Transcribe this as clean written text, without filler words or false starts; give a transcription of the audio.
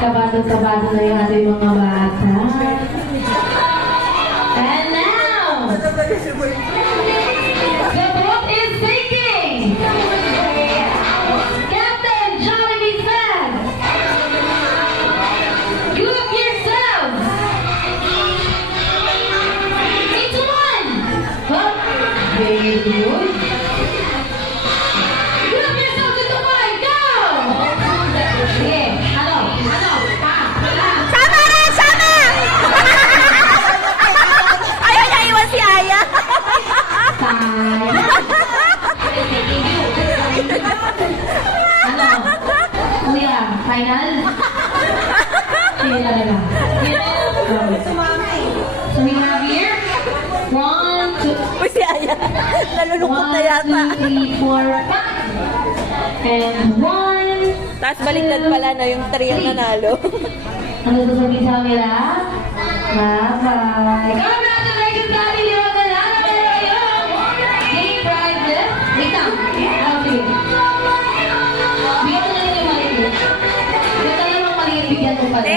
Kabado-kabado na yung ating mga bata. And now, the boat is sinking! Captain Jollibee said, group yourselves into one! Huh? Very good. Group yourselves into one, go! Sige, ano? Sama na! Sama! Ayaw niya iwan si Aya. Ano? Kuya, final? Sige talaga. So we have here, 1, 2, Uy, si Aya. Nalulungkot na yata. 1, 2, 3, 4, 5. And 1. Tapos baliktad pala na yung 3 ang nanalo. Ano sasabihin sa kanila? Bye-bye. Congratulations sa ating lima na lang. Meron kayong game prizes. Wait lang. Sige. Bigyan mo na rin yung maliit. Bigyan mo yung maliit. Bigyan mo pala.